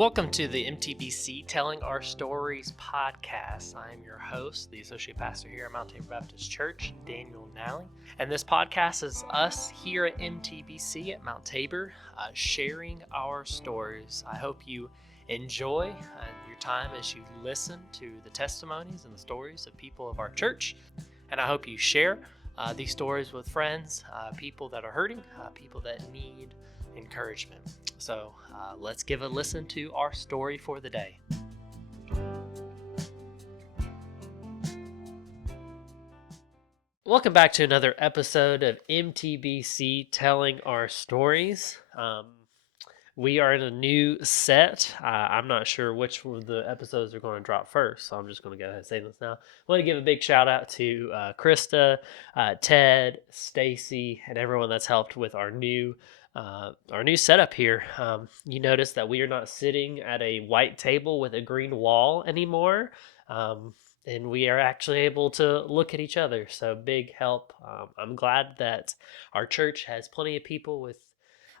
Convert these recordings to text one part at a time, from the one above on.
Welcome to the MTBC Telling Our Stories podcast. I am your host, the Associate Pastor here at Mount Tabor Baptist Church, Daniel Nally. And this podcast is us here at MTBC at Mount Tabor sharing our stories. I hope you enjoy your time as you listen to the testimonies and the stories of people of our church. And I hope you share these stories with friends, people that are hurting, people that need encouragement. So let's give a listen to our story for the day. Welcome back to another episode of MTBC Telling Our Stories. We are in a new set. I'm not sure which of the episodes are going to drop first, so I'm just going to go ahead and say this now. I want to give a big shout out to Krista, Ted, Stacy, and everyone that's helped with our new setup here. You notice that we are not sitting at a white table with a green wall anymore, and we are actually able to look at each other. So big help. I'm glad that our church has plenty of people with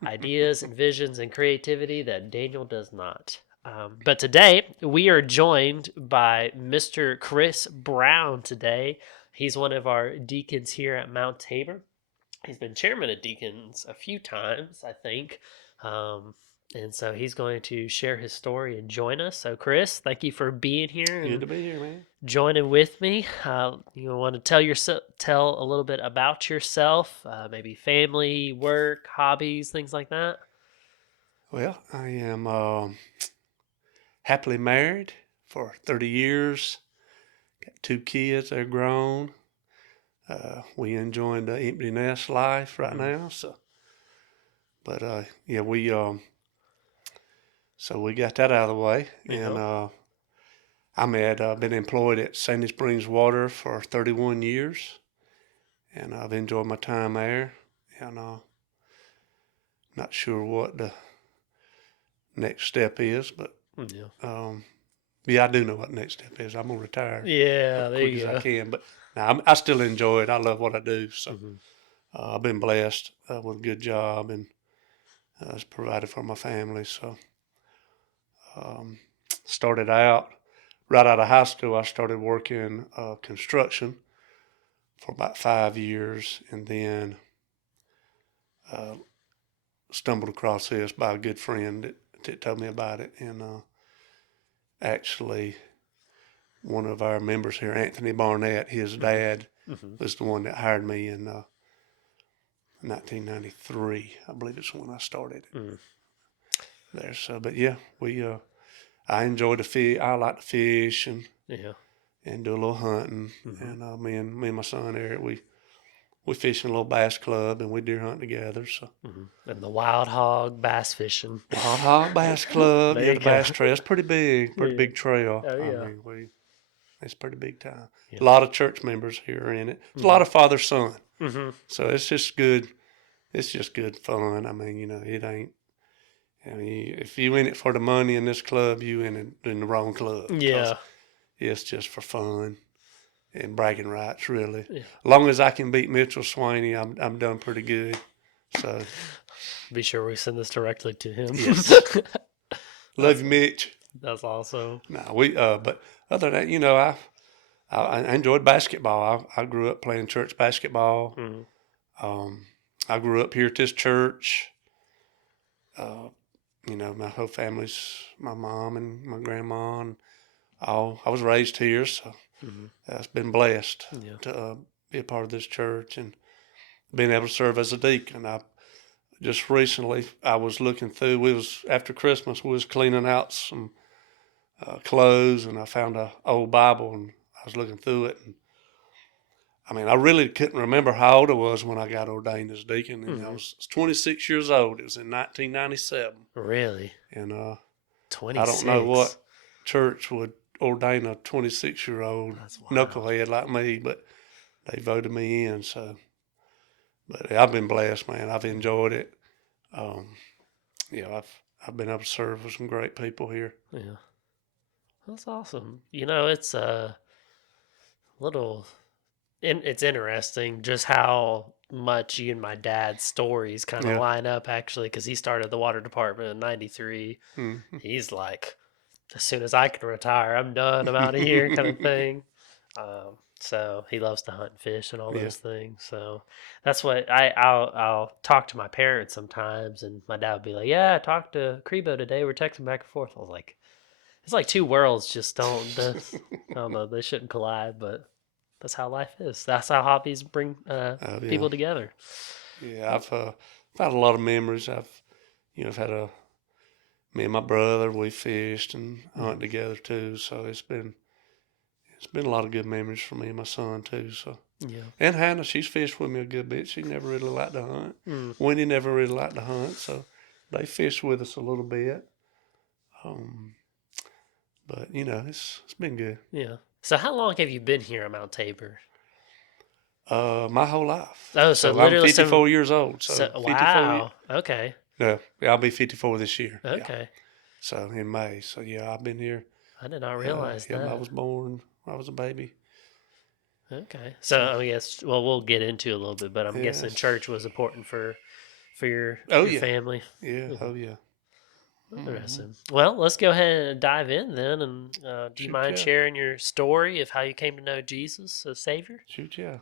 ideas and visions and creativity that Daniel does not. But today we are joined by Mr. Chris Brown today. He's one of our deacons here at Mount Tabor. He's been chairman of deacons a few times, I think. And so he's going to share his story and join us. So Chris, thank you for being here. Good to be here, man. Joining with me. You want to tell a little bit about yourself, maybe family, work, hobbies, things like that? Well, I am happily married for 30 years. Got 2 kids, they're grown. We enjoying the empty nest life right now. So, but yeah, so we got that out of the way, and I've been employed at Sandy Springs Water for 31 years, and I've enjoyed my time there. And not sure what the next step is, but yeah, I do know what the next step is. I'm gonna retire Yeah, as quick as I can, but I still enjoy it. I love what I do, so I've been blessed with a good job, and it's provided for my family. So started out right out of high school. I started working construction for about 5 years, and then stumbled across this by a good friend that told me about it, and actually one of our members here, Anthony Barnett, his dad was the one that hired me in 1993. I believe it's when I started there. So, but yeah, I enjoy the fish. I like to fish and do a little hunting. And me and my son Eric, we fish in a little bass club and we deer hunt together. So and the Wild Hog bass fishing. Wild Hog Bass Club, There you the go. bass trail. It's pretty big trail. Oh, yeah. I mean, it's pretty big time. A lot of church members here are in it. There's a lot of father-son. So it's just good. It's just good fun. I mean, it ain't. I mean, if you in it for the money in this club, you in the wrong club. Yeah. It's just for fun and bragging rights, really. Yeah. As long as I can beat Mitchell Swaney, I'm done pretty good. So be sure we send this directly to him. Yes. Love you, Mitch. That's awesome. No, but other than that, I enjoyed basketball. I grew up playing church basketball. I grew up here at this church. My whole family's, my mom and my grandma and all. I was raised here, so I've been blessed to be a part of this church and being able to serve as a deacon. Just recently, I was looking through. After Christmas, we was cleaning out some clothes, and I found an old Bible, and I was looking through it. And I mean, I really couldn't remember how old I was when I got ordained as deacon. And I was 26 years old. It was in 1997. Really? And 26. I don't know what church would ordain a 26-year-old knucklehead like me, but they voted me in. So, but I've been blessed, man. I've enjoyed it. I've been able to serve with some great people here. Yeah, that's awesome. It's a little And it's interesting just how much you and my dad's stories kind of Yeah. line up, actually, because he started the water department in '93. Mm-hmm. He's like, as soon as I can retire, I'm done. I'm out of here, kind of thing. So he loves to hunt and fish and all Yeah. those things. So that's what I'll talk to my parents sometimes, and my dad would be like, "Yeah, I talked to Crebo today. We're texting back and forth." I was like, "It's like two worlds just don't. I don't know. They shouldn't collide, but that's how life is. That's how hobbies bring Oh yeah. people together." Yeah. I've had a lot of memories. I've had me and my brother, we fished and hunted Mm-hmm. together too. So it's been a lot of good memories for me and my son too. So, Yeah. and Hannah, she's fished with me a good bit. She never really liked to hunt. Mm. Winnie never really liked to hunt, so they fished with us a little bit. Um, but it's been good. Yeah. So how long have you been here at Mount Tabor? My whole life. Oh, so So I'm literally some. 54 years old. So So 54 years. wow. Okay. No, yeah, I'll be 54 this year. Yeah. Okay. So in May. So yeah, I've been here. I did not realize Yeah, I that. was born. I was a baby. Okay. So So I guess well we'll get into it a little bit, but I'm guessing yes. church was important for Oh your yeah. family. Yeah. Mhm. Oh yeah. Hmm. Interesting. Well, let's go ahead and dive in then. And do you Shoot mind yeah. sharing your story of how you came to know Jesus as Savior? Shoot yeah.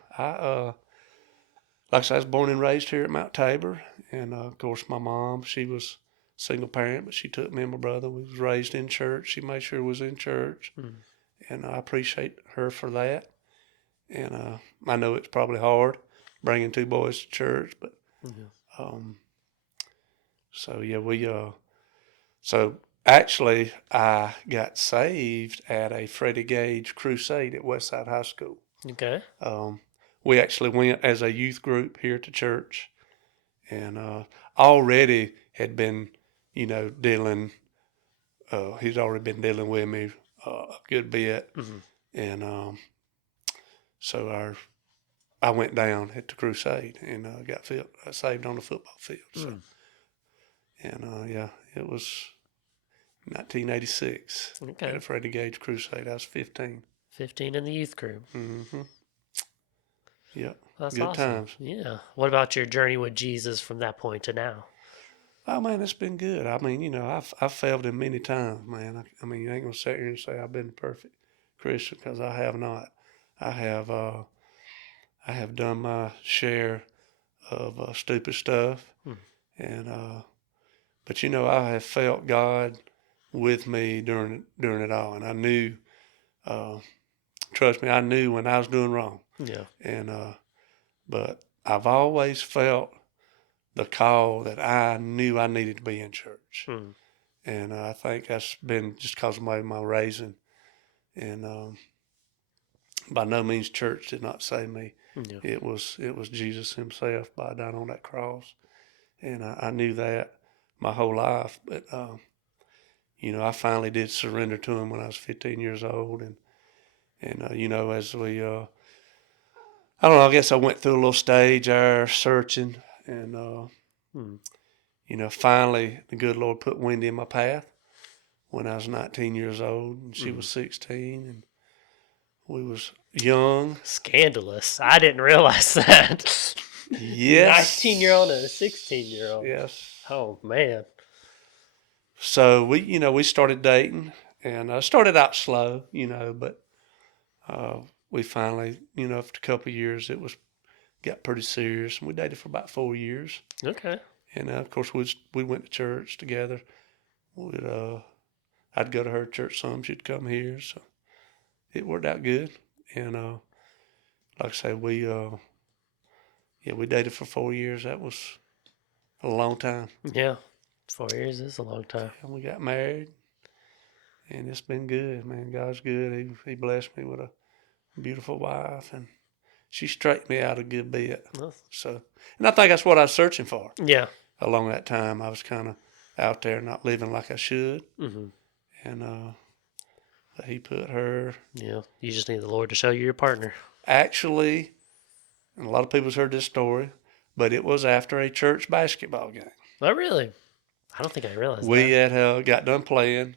Like I said, I was born and raised here at Mount Tabor, and of course my mom, she was single parent, but she took me and my brother. We was raised in church. She made sure we was in church, Mm. and I appreciate her for that. And I know it's probably hard bringing two boys to church, but Yeah. um, so yeah, so actually I got saved at a Freddie Gage crusade at Westside High School. Okay. Um, we actually went as a youth group here to church, and already had been, dealing. He's already been dealing with me a good bit, Hmm. and so I went down at the crusade and got saved on the football field. So, Mm. and yeah, it was 1986 at a Okay. Freddie Gage crusade. I was 15. 15 in the youth group. Mm-hmm. Yep, That's good awesome. times. Yeah. What about your journey with Jesus from that point to now? Oh man, it's been good. I mean, I've failed him many times, man. I mean, you ain't gonna sit here and say I've been a perfect Christian because I have not. I have I have done my share of stupid stuff, Hmm. and but I have felt God with me during it all, and I knew. Uh, Trust me, I knew when I was doing wrong, Yeah. and but I've always felt the call that I knew I needed to be in church. Hmm. And I think that's been just because of my raising. And by no means church did not save me. Yeah. It was Jesus Himself by dying on that cross, and I knew that my whole life. But I finally did surrender to Him when I was 15 years old, and as we I don't know, I guess I went through a little stage there searching, and Hmm. finally the good Lord put Wendy in my path when I was 19 years old and she Hmm. was 16, and we was young. Scandalous. I didn't realize that. Yes. 19-year-old and a 16-year-old. Yes. Oh, man. So we started dating, and started out slow, but we finally, after a couple of years, got pretty serious, and we dated for about 4 years. Okay. And of course, we went to church together. We'd, I'd go to her church some. She'd come here, so it worked out good. And like I say, we dated for 4 years. That was a long time. Yeah. 4 years is a long time. And we got married, and it's been good, man. God's good. He blessed me with a beautiful wife, and she straightened me out a good bit. Well, So, and I think that's what I was searching for. yeah. Along that time, I was kind of out there not living like I should, Hmm. and he put her Yeah. You just need the Lord to show you your partner. actually, and a lot of people's heard this story, but it was after a church basketball game. Oh, really? I don't think I realized We that. had got done playing,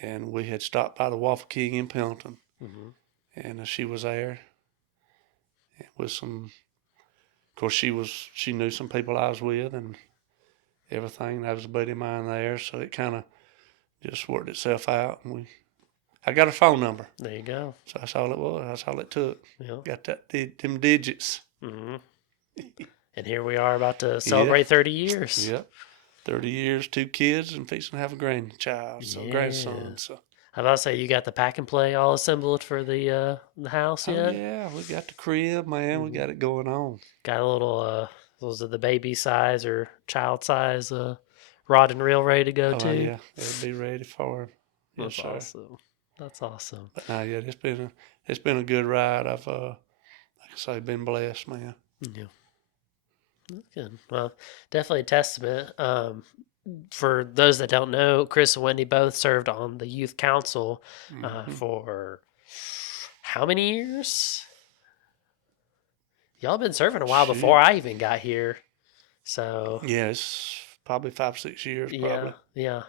and we had stopped by the Waffle King in Pendleton, Hmm. and she was there, with some. Of course, she knew some people I was with and everything. That was a buddy of mine there, so it kind of just worked itself out. And I got her phone number. There you go. So that's all it was. That's all it took. Yep. Got them digits. Mm-hmm. And here we are about to celebrate 30 years. Yep. 30 years, 2 kids, and fixing to have a grandchild, grandson. So I was about to say, you got the pack and play all assembled for the house yet? Yeah, we got the crib, man. Mm-hmm. We got it going on. Got a little, was it the baby size or child size rod and reel ready to go too? Yeah, it'll be ready for him. Yes, That's awesome. That's awesome. But no, yeah, it's been a good ride. I've like I say, been blessed, man. Yeah. That's good. Well, definitely a testament. For those that don't know, Chris and Wendy both served on the youth council for how many years? Y'all been serving a while before I even got here. So yeah, it's probably 5 or 6 years. Probably. Yeah.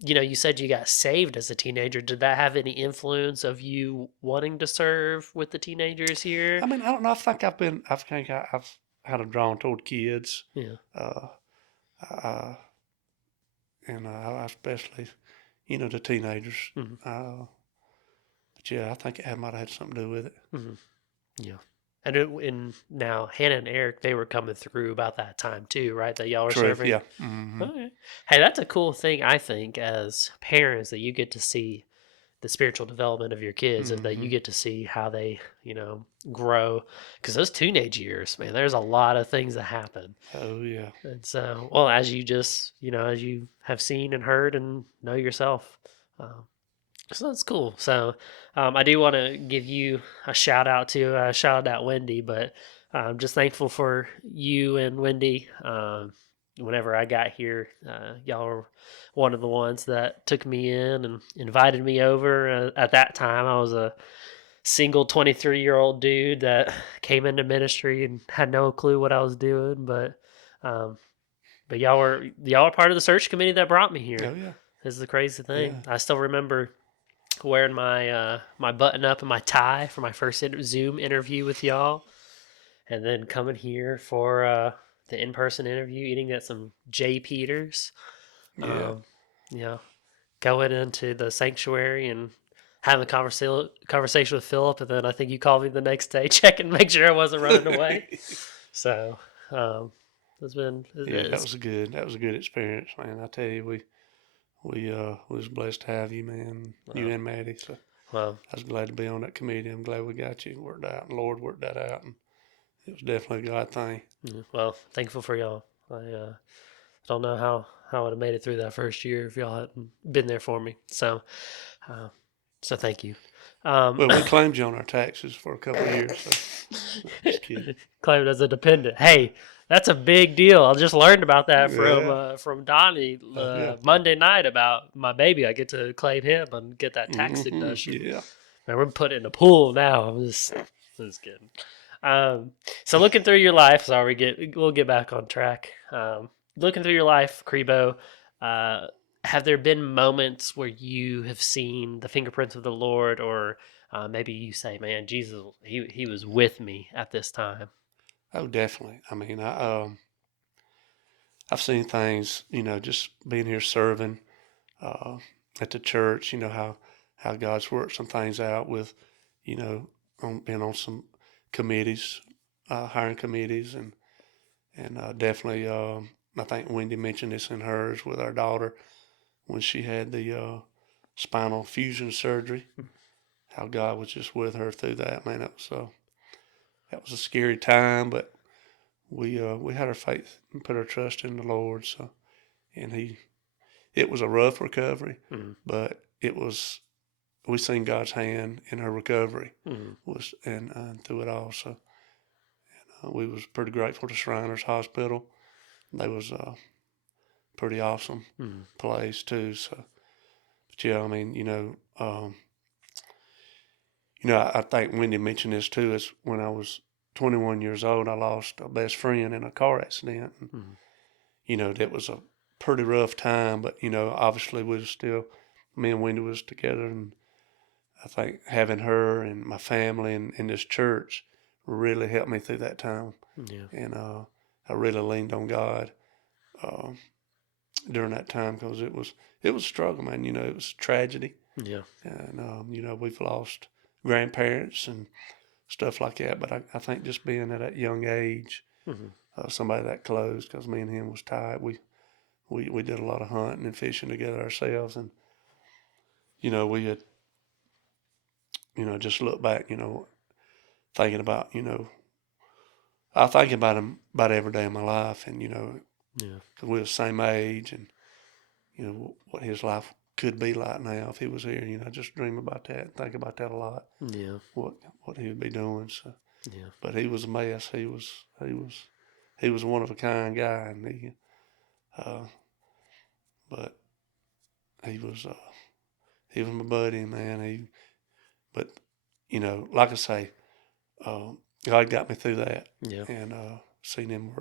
You said you got saved as a teenager. Did that have any influence of you wanting to serve with the teenagers here? I mean, I don't know. I think I've had a drawn toward kids. Yeah. And especially, the teenagers. Mm-hmm. But yeah, I think it might have had something to do with it. Mm-hmm. Yeah. And now Hannah and Eric, they were coming through about that time too, right? That y'all were serving. Yeah. Mm-hmm. Okay. Hey, that's a cool thing, I think, as parents, that you get to see the spiritual development of your kids, and that you get to see how they, grow. Because those teenage years, man, there's a lot of things that happen. Oh yeah. And so, well, as you just, as you have seen and heard and know yourself. So that's cool. So I do want to give you a shout out Wendy, but I'm just thankful for you and Wendy. Whenever I got here, y'all were one of the ones that took me in and invited me over. At that time, I was a single 23-year-old dude that came into ministry and had no clue what I was doing. But y'all were part of the search committee that brought me here. Oh yeah, this is the crazy thing. Yeah. I still remember wearing my my button up and my tie for my first Zoom interview with y'all, and then coming here for the in-person interview, eating at some J. Peters. Going into the sanctuary and having a conversation with Philip, and then I think you called me the next day, checking, make sure I wasn't running away. So it's been. That was a good experience, man. I tell you, we was blessed to have you, man. Wow. You and Maddie. So I was glad to be on that committee. I'm glad we got you worked out, and the Lord worked that out, and it was definitely a God thing. Well, thankful for y'all. I don't know how I would have made it through that first year if y'all hadn't been there for me. So thank you. Well, we claimed you on our taxes for a couple of years. So just kidding. Claimed as a dependent. Hey, that's a big deal. I just learned about that from Donnie Monday night about my baby. I get to claim him and get that tax deduction. Yeah. Man, we're putting it in a pool now. I'm just kidding. So looking through your life, we'll get back on track. Looking through your life, Crebo, have there been moments where you have seen the fingerprints of the Lord, or maybe you say, man, Jesus, he was with me at this time? Oh, definitely. I mean, I've seen things, just being here serving at the church, how God's worked some things out with, being on some committees, hiring committees, and definitely, I think Wendy mentioned this in hers with our daughter when she had the spinal fusion surgery, how God was just with her through that. Man, that was a scary time, but we had our faith and put our trust in the Lord. So, and it was a rough recovery, but we seen God's hand in her recovery and through it all. So, we was pretty grateful to Shriners Hospital. They was a pretty awesome place too. So, but yeah, I mean, I think Wendy mentioned this too. Is when I was 21 years old, I lost a best friend in a car accident. And, that was a pretty rough time. But obviously me and Wendy was together, and I think having her and my family and this church really helped me through that time. Yeah. And I really leaned on God uh, during that time because it was a struggle, man. You know, it was a tragedy. Yeah. And, you know, we've lost grandparents and stuff like that. But I think just being at that young age, Mm-hmm. somebody that close, because me and him was tight. We did a lot of hunting and fishing together ourselves. And, you know, we had, you know, just look back, you know, thinking about, you know, I think about him about every day of my life. And, you know, Yeah. because we were the same age and, you know, what his life could be like now if he was here. You know, I just dream about that and think about that a lot. Yeah. What he would be doing. So, Yeah. but he was a mess. He was one of a kind guy, and uh, but he was my buddy, man. But you know, like I say, God got me through that, Yeah. and seen him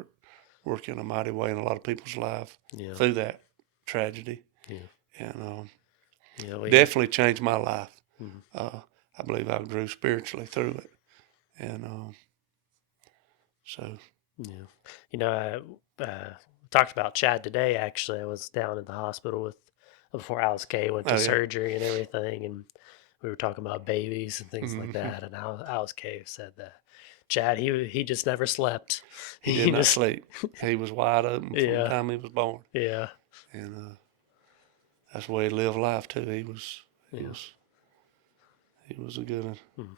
work in a mighty way in a lot of people's life Yeah. through that tragedy, Yeah. and Yeah. definitely changed my life. Mhm. I believe I grew spiritually through it, and so Yeah. You know, I talked about Chad today. Actually, I was down in the hospital with before Alice Kay went to oh yeah, surgery and everything, and we were talking about babies and things like hmm that. And Alice Kay said that Chad, he just never slept. he did He not just sleep. He was wide open from the yeah, time he was born, yeah, and that's the way he lived life too. He yeah, was he was a good one, mm,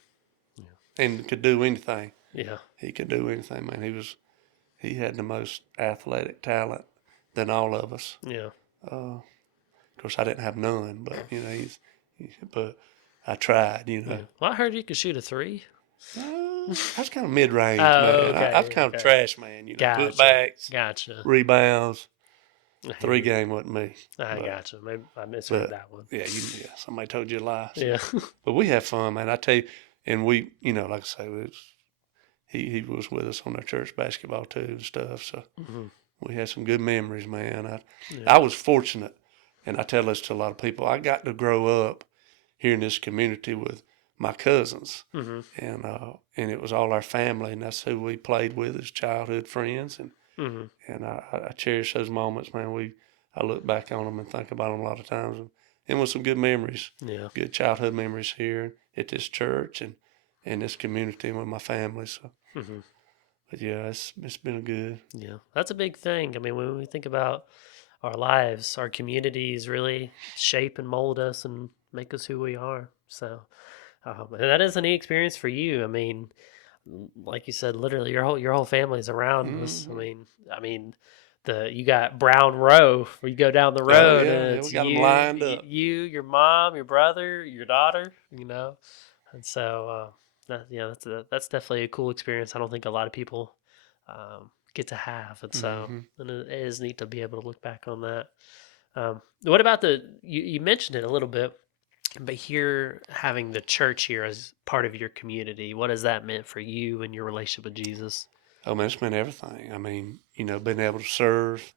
yeah, and could do anything. yeah, He could do anything, man. He had the most athletic talent than all of us. yeah. Of course, I didn't have none, but you know, but I tried. You know, Yeah. Well, I heard you could shoot a three. I was kind of mid range, Oh, man. I was okay, kind of okay. trash, man. You know, Gotcha, putbacks, gotcha. rebounds, I hear three you. game wasn't me. I But gotcha. Maybe I misheard but that one. yeah, somebody told you a lie. So. Yeah. But we have fun, man. I tell you, and we, you know, like I say, he was with us on our church basketball too and stuff. So hmm we had some good memories, man. Yeah. I was fortunate, and I tell this to a lot of people. I got to grow up here in this community with my cousins, hmm and it was all our family, and that's who we played with as childhood friends, hmm and I cherish those moments, man. I look back on them and think about them a lot of times, and with some good memories, Yeah. good childhood memories here at this church and this community and with my family. So, hmm but yeah, it's been a good. Yeah. That's a big thing. I mean, when we think about our lives, our communities really shape and mold us and make us who we are. So, and that is a neat experience for you. I mean, like you said, literally your whole family's around us. Mm-hmm. I mean, the you got Brown Row where you go down the Oh road yeah, and yeah, we it's got them lined up. your mom, your brother, your daughter. And so that's definitely a cool experience. I don't think a lot of people get to have, and so Mm-hmm. and it is neat to be able to look back on that. What about you mentioned it a little bit, but here having the church here as part of your community, what has that meant for you and your relationship with Jesus? Oh man, it's meant everything. I mean, you know, being able to serve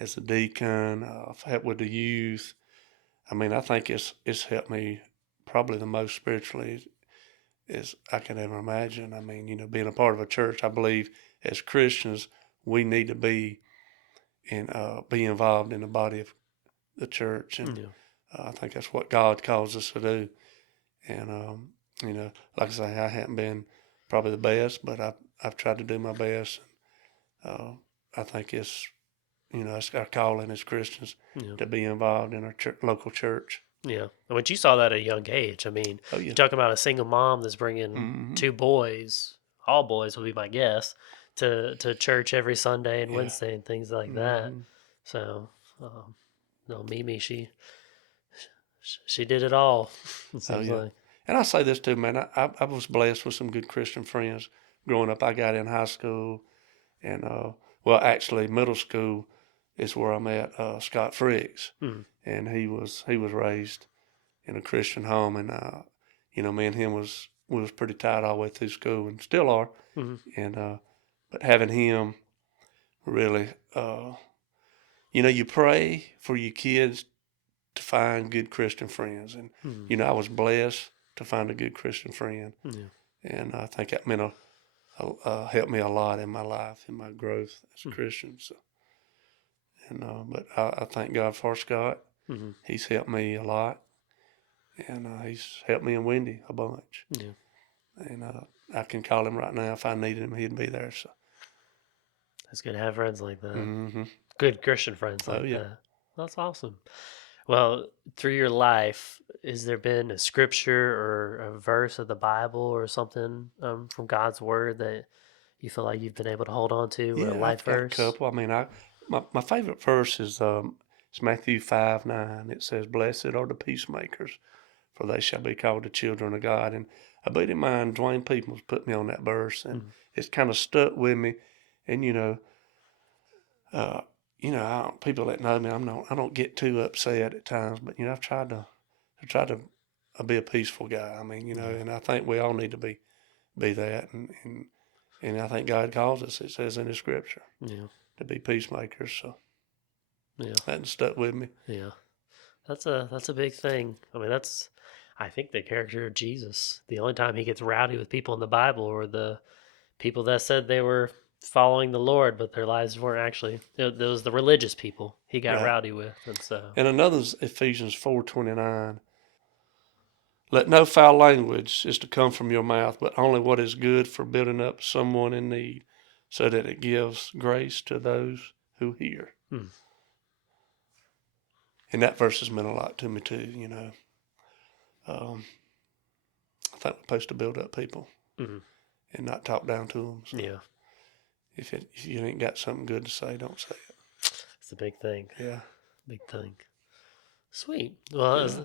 as a deacon, help with the youth. I mean, I think it's helped me probably the most spiritually as I can ever imagine. I mean, you know, being a part of a church, I believe as Christians we need to be involved in the body of the church, and Yeah, I think that's what God calls us to do. And you know, like I say, I haven't been probably the best, but I've tried to do my best. Uh, I think it's our calling as Christians yeah, to be involved in our local church. yeah. And when you saw that at a young age, I mean, Oh you're yeah. talking about a single mom that's bringing Hmm. two boys, all boys would be my guess, to church every Sunday and Yeah. Wednesday and things like that. Hmm. So, no, Mimi, she did it all. It Oh seems yeah. like. And I say this too, man. I was blessed with some good Christian friends growing up. I got in high school, and well, actually, middle school is where I met Scott Friggs, Mm, and he was raised in a Christian home, and you know, me and him we was pretty tight all the way through school, and still are. mm, And but having him really, you know, you pray for your kids to find good Christian friends, and mm, you know, I was blessed to find a good Christian friend, yeah, and I think that meant helped me a lot in my life, in my growth as a Christian. So, and but I thank God for Scott. He's helped me a lot, and he's helped me and Wendy a bunch. Yeah. And I can call him right now if I needed him; he'd be there. So it's good to have friends like that. Mm-hmm. Good Christian friends like that. That's awesome. Well, through your life, has there been a scripture or a verse of the Bible or something from God's Word that you feel like you've been able to hold on to? Yeah, a life I've got verse? a couple. I mean, my favorite verse is it's Matthew 5:9. It says, "Blessed are the peacemakers, for they shall be called the children of God." And a buddy of mine, Dwayne Peoples, put me on that verse, and it's kind of stuck with me. And people that know me, I don't get too upset at times, but I've tried to be a peaceful guy. I mean, and I think we all need to be that, and I think God calls us. It says in the Scripture, to be peacemakers. So that stuck with me. Yeah, that's a big thing. I mean, I think the character of Jesus. The only time he gets rowdy with people in the Bible were the people that said they were following the Lord, but their lives weren't actually. It was the religious people he got rowdy with, and so. And another's Ephesians 4:29. Let no foul language is to come from your mouth, but only what is good for building up someone in need, so that it gives grace to those who hear. And that verse has meant a lot to me too. I think we're supposed to build up people and not talk down to them. So if you ain't got something good to say, don't say it. It's a big thing. Yeah. Big thing. Sweet. Well, is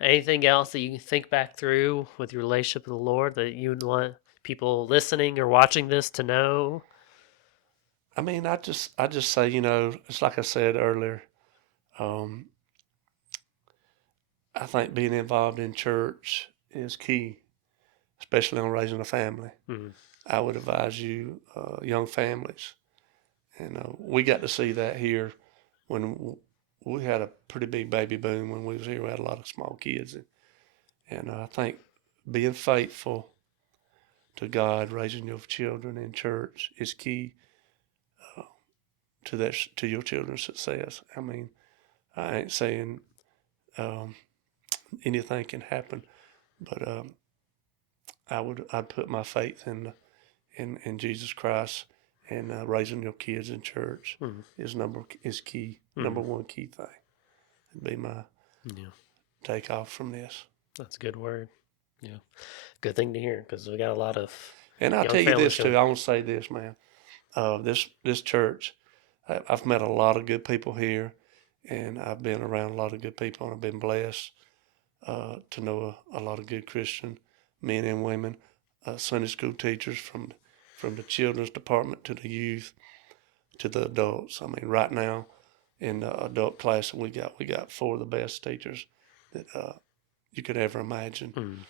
anything else that you can think back through with your relationship with the Lord that you would want people listening or watching this to know? I mean, I just say, it's like I said earlier, I think being involved in church is key, especially on raising a family. I would advise you, young families, and we got to see that here when we had a pretty big baby boom when we was here. We had a lot of small kids, and I think being faithful to God, raising your children in church is key to your children's success. I mean, I ain't saying anything can happen, but I'd put my faith in Jesus Christ, and raising your kids in church is key. Number one key thing. It'd be my take off from this. That's a good word. Yeah, good thing to hear, because we got a lot of. And I'll tell you this too. I want to say this, man. This church, I've met a lot of good people here, and I've been around a lot of good people, and I've been blessed to know a lot of good Christian men and women, Sunday school teachers from the children's department to the youth to the adults. I mean, right now in the adult class we got 4 of the best teachers that you could ever imagine.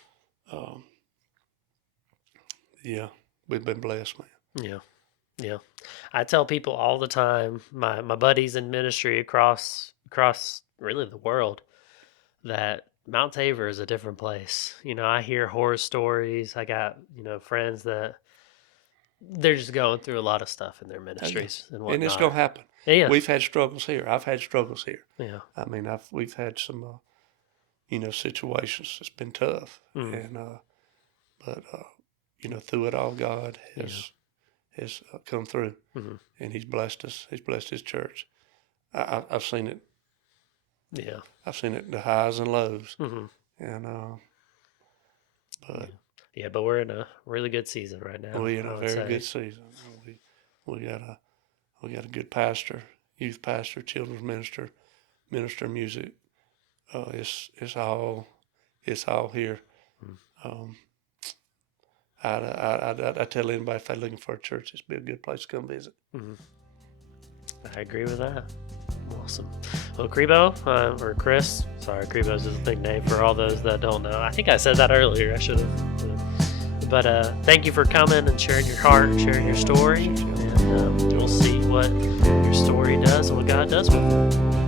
We've been blessed, man. Yeah. I tell people all the time, my buddies in ministry across really the world, that Mount Tabor is a different place. I hear horror stories. I got, friends that they're just going through a lot of stuff in their ministries and whatnot. And it's going to happen. Yeah. We've had struggles here. I've had struggles here. Yeah. I mean, we've had some, situations. It's been tough. And, but through it all, God has come through, and He's blessed us. He's blessed His church. I've seen it. Yeah, I've seen it, the highs and lows, and but we're in a really good season right now. We're in a very good season. We got a good pastor, youth pastor, children's minister of music. It's all here. I tell anybody, if they're looking for a church, it's be a good place to come visit. I agree with that. Awesome. Well, Crebo, or Chris, sorry, Crebo's is a big name for all those that don't know. I think I said that earlier. I should have. But thank you for coming and sharing your heart and sharing your story. And we'll see what your story does and what God does with it.